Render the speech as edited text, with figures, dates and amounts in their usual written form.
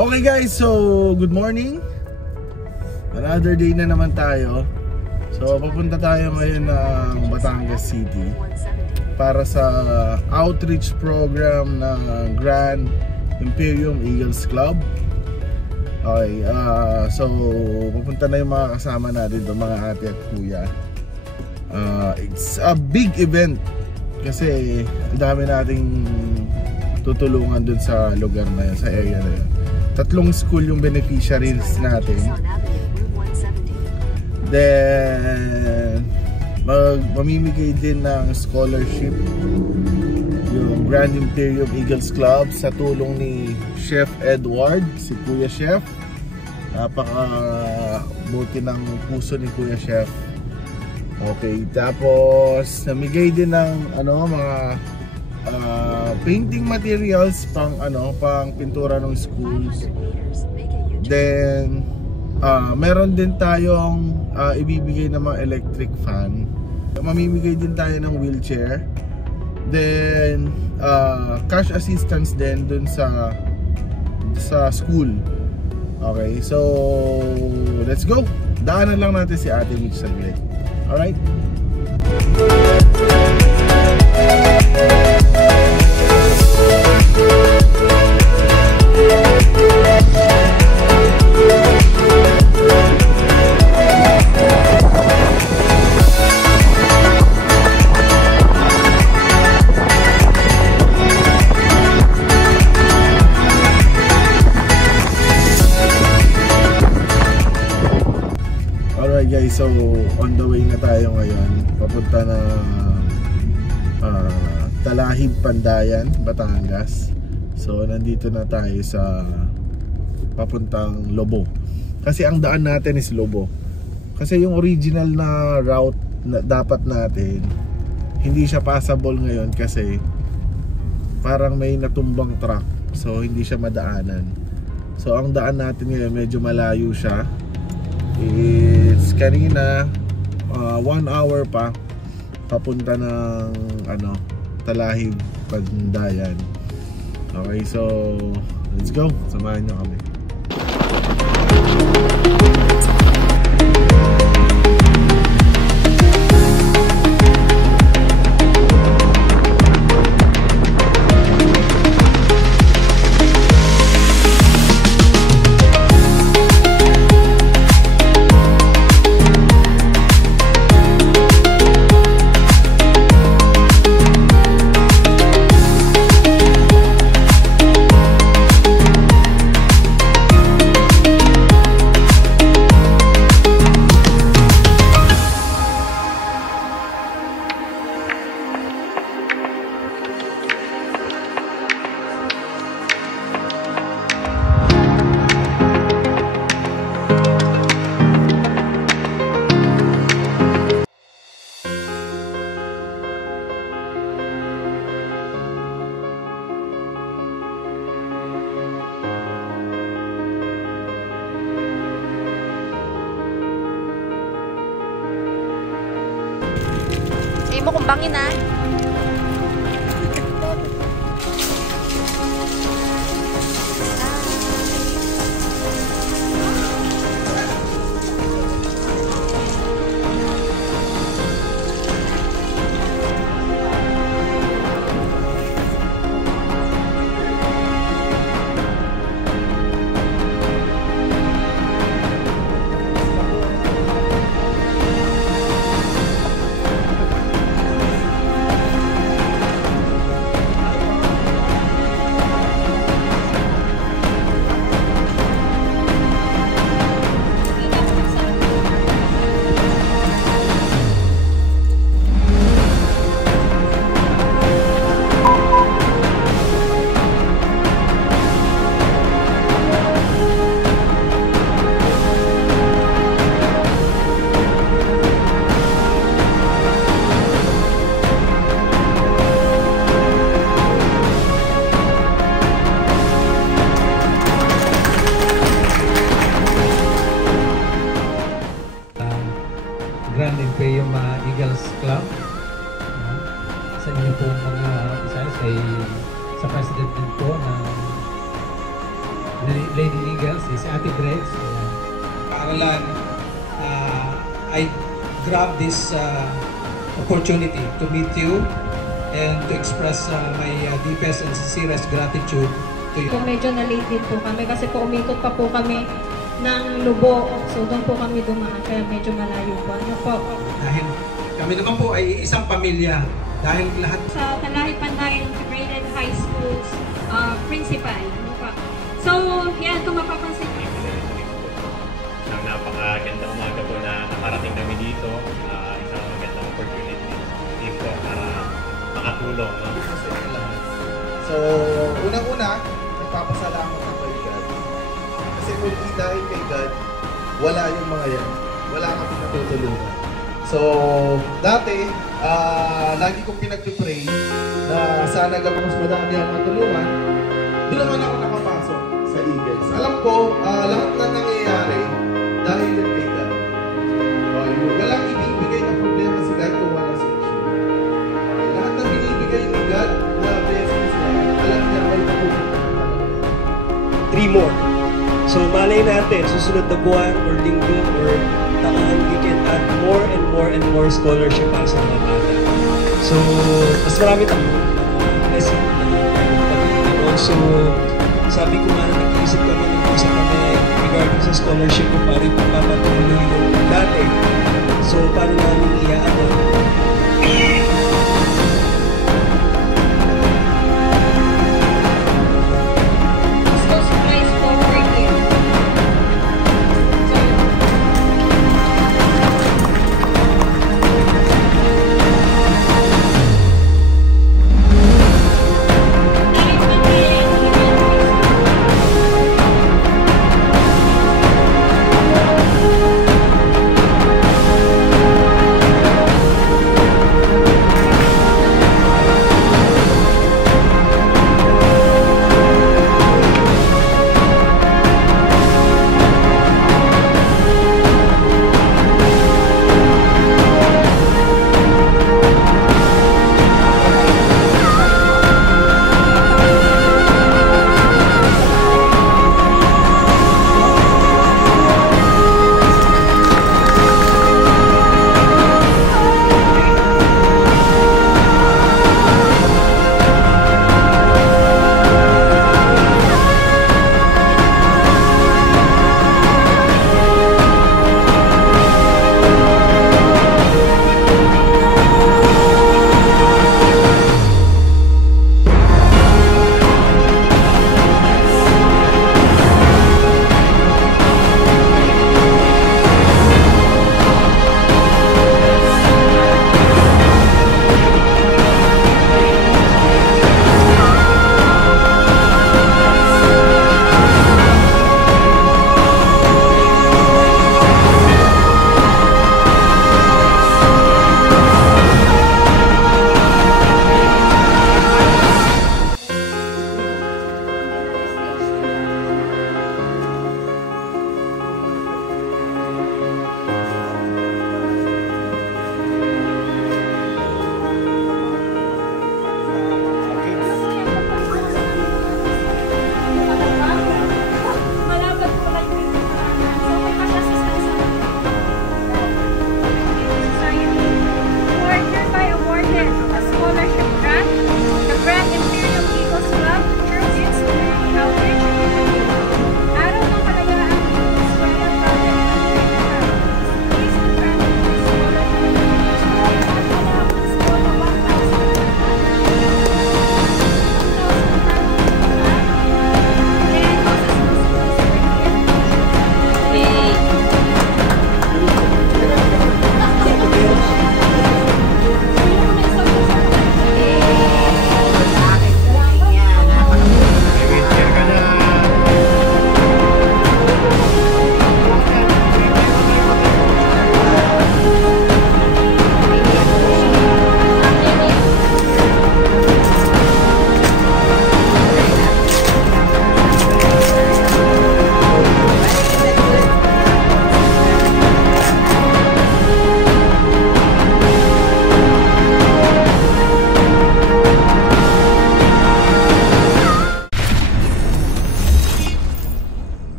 Okay guys, so good morning. Another day na naman tayo. So papunta tayo ngayon ng Batangas City para sa outreach program ng Grand Imperium Eagles Club. Okay, so papunta na yung mga kasama natin doon, mga ate at kuya. It's a big event kasi ang dami nating tutulungan dun sa lugar na yun, sa area na yun. 3 school yung beneficiaries natin. Then mamimigay din ng scholarship yung Grand Imperium Eagles Club sa tulong ni Chef Edward, si Kuya Chef. Napaka-buti ng puso ni Kuya Chef. Okay, tapos namigay din ng mga painting materials pang pintura ng schools. Then meron din tayong ibibigay ng mga electric fan. Mamimigay din tayo ng wheelchair. Then cash assistance din dun sa school. Okay, so let's go. Daanan lang natin si Ate Mitch saglit. Alright? Alright guys, so on the way na tayo ngayon. Papunta na Talahib, Pandayan, Batangas. So nandito na tayo sa papuntang Lobo. Kasi ang daan natin is Lobo. Kasi yung original na route na dapat natin, hindi siya passable ngayon kasi parang may natumbang truck. So hindi siya madaanan. So ang daan natin ngayon medyo malayo siya. It's kanina 1 hour pa papunta ng Talahib, Pandayan. Okay, so let's go. Samahan nyo kami. Hindi mo kumbangin na. Grand Imperium Eagles Club. Sa inyo po mga isa ay sa president din po ng Lady Eagles, is Ate Brex. Paaralan, I grab this opportunity to meet you and to express my deepest and sincerest gratitude to you. Medyo na-late din po kami kasi po umikot pa po kami ng Lubo. So doon po kami dumaan kaya medyo malayo po. Ano po? Dahil kami naman po ay isang pamilya. Dahil lahat Sa Talahi Panday Integrated High School's principal. Ano po? So yan, kung mapapansin niyo. Ang napakagandang umaga po na nakarating kami dito. Isang magandang opportunity dito para makatulong. No? So, unang-una, nagpapasalamat ako kay God. Kasi kung di dahil kay God, wala yung mga yan. Wala kang pinatutulungan. So, dati, lagi kong pinag-pray na sana mas madami ang matulungan. Doon naman ako nakapasok sa Eagles. Alam ko, lahat na nangyayari dahil yun kay God. Walang ibibigay na problema si God kung walang solusyon. Lahat na binibigay ni God na blessings na alam niya may mapupunta. 3 more. So malay natin, susunod na buwan or linggo or taon, we can add more and more scholarship para sa mga bata. So, mas marami tayong blessing and also, sabi ko nga, nag-iisip kami ng isa kami regarding sa scholarship ko para ipapatuloy yung dati. So, paano namin i-aano?